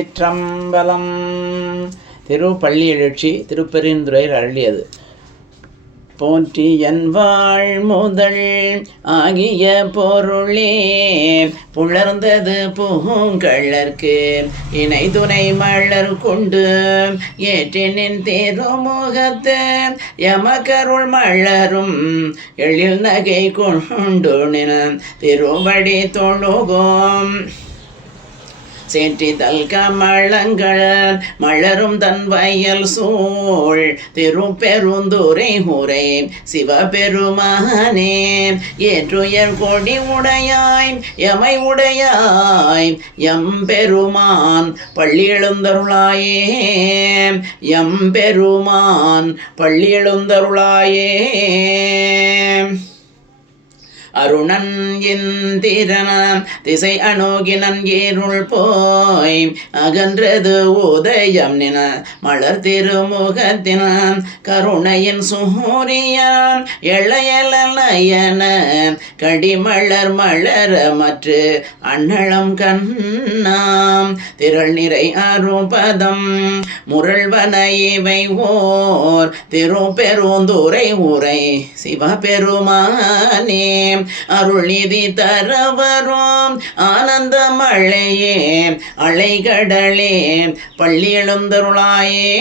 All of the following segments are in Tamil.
திருச்சிற்றம்பலம். திருப்பள்ளி எழுச்சி திருப்பெருந்துறையில் அள்ளியது போற்றி என் வாழ் முதல் ஆகிய பொருளே புலர்ந்தது பூங்கழற்கு இணை துணை மலர் கொண்டு ஏற்றினின் தேருமுகத்து யமகருள் மலரும் எழில் நகை கொண்டு நின் திருவடி தொழுகோம். சேற்றிதழ் கமலங்கள் மலரும் தன் வயல் சூழ். திருப்பெருந்துரை உரை சிவபெருமானே ஏற்றுயர் கொடி உடையாய் எமை உடையாய் எம் பெருமான் பள்ளி எழுந்தருளாயே. எம் பெருமான் பள்ளி எழுந்தருளாயே. அருணன் இந்திரனாம் திசை அணுகினன் ஏருள் போய் அகன்றது உதயம் நின மலர் திருமுகத்தினான் கருணையின் சுகூரியான் எழையலயன கடிமலர் மலர மற்ற அண்ணளம் கண்ணாம் திரள் நிறை அருபதம் முரள்வன இவை ஓர் திருப்பெருந்துரை உரை சிவபெருமானே. அருள்நிதி தரவரும். ஆனந்த மழையே அலைகடலே பள்ளி எழுந்தருளாயே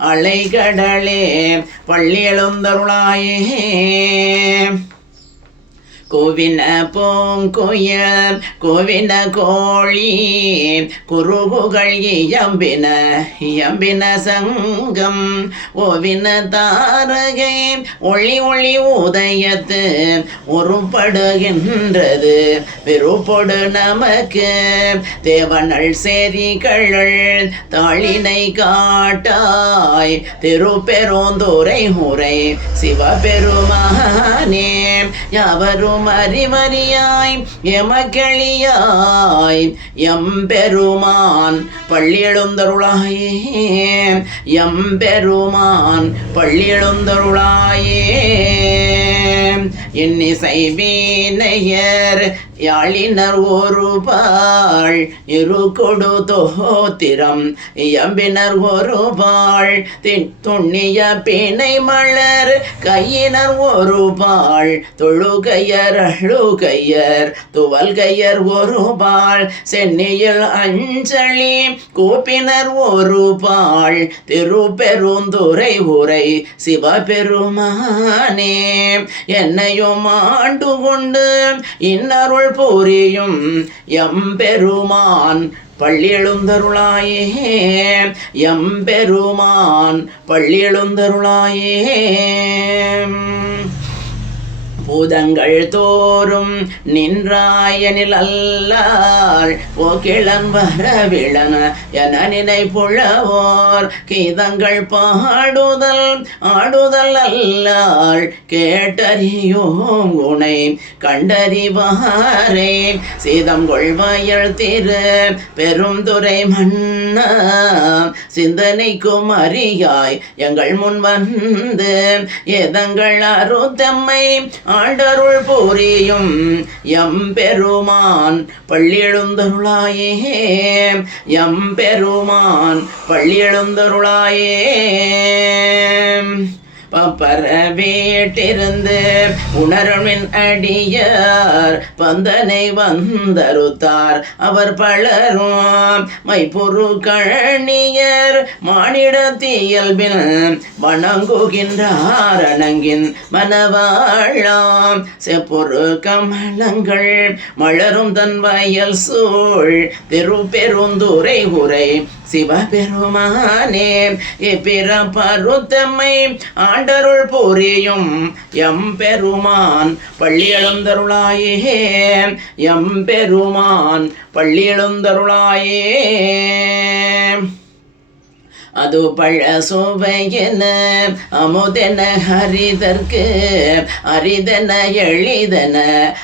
அலைகடலே பள்ளி எழுந்தருளாயே கோவின பூங்குயல் கோவின கோழி குறுகுகள் இயம்பின இயம்பின சங்கம். ஓவின தாரகை ஒளி ஒளி உதயத்து உருப்படுகின்றது. விருப்பொடு நமக்கு தேவனள் செரிகள் தாளினை காட்டாய். திருப்பெருந்துரை உரை சிவபெருமானே யாவரும் அறிவறியாய் எமகளியாய் எம்பெருமான் பள்ளியெழுந்தருளாயே எம்பெருமான் பள்ளியெழுந்தருளாயே. இன்னிசை வீணையர் யாழினர் ஒரு பாள் இரு கொடு தோத்திரம் இயம்பினர் ஒரு பாள் துண்ணிய பிணை மலர் கையினர் ஒரு பாள் தொழுகையர் அழுகையர் துவல் கையர் ஒரு பாள் சென்னையில் அஞ்சலி கூப்பினர் ஒரு பாள் திருப்பெருந்துரை உரை சிவபெருமானே என்னையும் ஆண்டு கொண்டு இன்னருள் புரியும் எம்பெருமான் பள்ளியெழுந்தருளாயே எம்பெருமான் பள்ளியெழுந்தருளாயே பூதங்கள் தோறும் நின்றாயனில் அல்லாள் போக்கிழன் வரவிழன என நினை புழவோர் கீதங்கள் பாடுதல் ஆடுதல் அல்லாள் கேட்டறியோம் உனை கண்டறிவாரே. சீதம் கொள்வாயல் திரு பெருந்துரை மன்ன. சிந்தனைக்கும் அறியாய் எங்கள் முன் வந்து எதங்கள் அருத்தம்மை ஆண்டருள் புரியும் எம்பெருமான் பள்ளியெழுந்தருளாயே. எம்பெருமான் பள்ளியெழுந்தருளாயே. பப்பர வீட்டிருந்து உணர்வின் அடியார் பந்தனை வந்தருத்தார். அவர் பலரும் மைப்பொரு கழனியர் மானிடத்தியல்பின் வணங்குகின்றார் அணங்கின் மனவாழாம். செப்பொரு கமலங்கள் மலரும் தன் வயல் சூழ் பெரு பெருந்துரை உரை சிவபெருமானே இப்பிற பருத்தம்மை ஆண்டருள் புரியும் எம் பெருமான் பள்ளி எழுந்தருளாயே எம் பெருமான் பள்ளி எழுந்தருளாயே அது பழ சோபையன அமுதென ஹரிதற்கு அரிதன எளிதென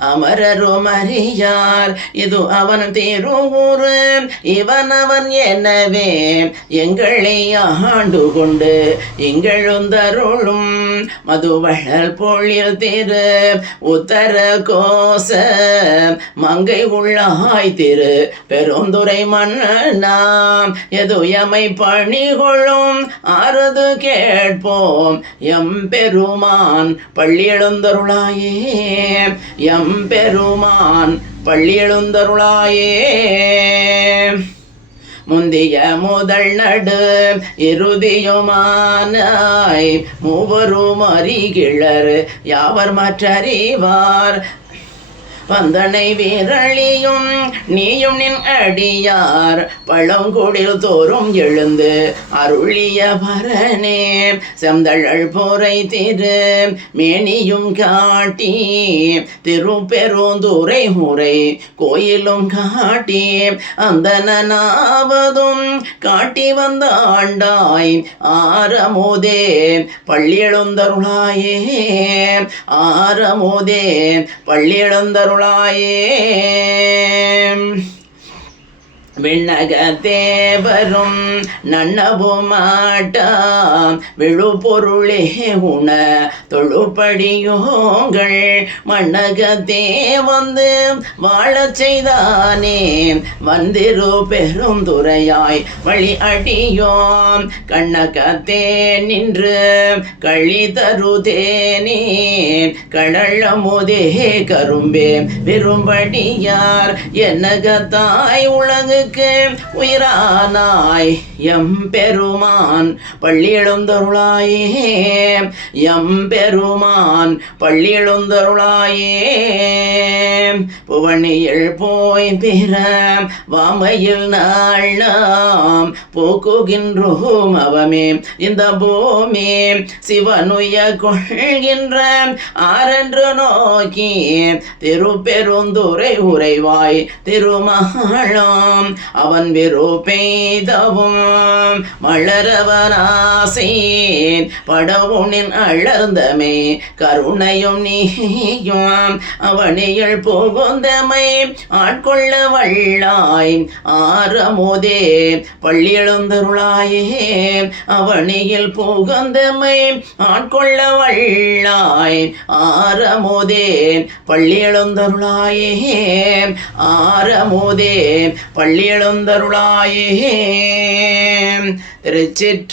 அமரரும் அறியார். இது அவன் திருவுரு இவன் அவன் எனவே எங்களை ஆண்டு கொண்டு எங்கெழுந்தருளும் மதுவழல் பொழில் திரு உத்தர கோச மங்கை உள்ளாய் திரு பெருந்துரை மன்னனாம் பணி கொள்ளும் ஆறுது கேட்போம். எம் பெருமான் பள்ளி எழுந்தருளாயே. எம் பெருமான் பள்ளி எழுந்தருளாயே. முந்திய முதல் நடு இறுதியுமானாய் மூவரும் அறிகிழர் யாவர் மற்றறிவார்? பந்தனை வீரழியும் நீயும் நின் அடியார். பழங்குடில் தோறும் எழுந்து அருளிய பரனே செந்தழல் போரை திரு மேனியும் காட்டி திருப்பெருந்துரை முறை கோயிலும் காட்டி அந்தனாவதும் காட்டி வந்த ஆண்டாய் ஆரமோதே பள்ளியெழுந்தருளாயே ஆரமோதே பள்ளியெழுந்தருள் விண்ணக தேவரும் நன்னபுமாட்டாம். விழுபொருளே உண தொழுபடியோங்கள். மண்ணகத்தே வந்து வாழச் செய்தானே. வந்திரு பெரும் துறையாய் வழி அடியோம். கண்ணகத்தே நின்று கழி தருதேனே. கடழமுதே கரும்பே. விரும்படியார் என்னகத்தாய் உயிருக்கு உயிரானாய் எம் பெருமான் பள்ளியெழுந்தருளாயே. எம் பெருமான் பள்ளியெழுந்தருளாயே. புவனியில் போய் பிற வாமையில் நாள் நாம் போக்குகின்றோம் அவமே. இந்த பூமி சிவனுய கொள்கின்ற ஆரென்று நோக்கி திருப்பெருந்துரை உரைவாய் திருமகளம் அவன் விருப்பெய்தவும் மலரவனாசேன். படவுனின் அழர்ந்தமே கருணையும் நீயும் அவனியல் புகுந்தமை. ஆட்கொள்ள வல்லாய் ஆரமுதே பள்ளியெழுந்தருளாயே அவனியில் புகுந்தமை. ஆட்கொள்ள வல்லாய் ஆரமுதே பள்ளியெழுந்தருளாயே பள்ளி எழுந்தருளாயே. திருச்சிற்றம்பலம்.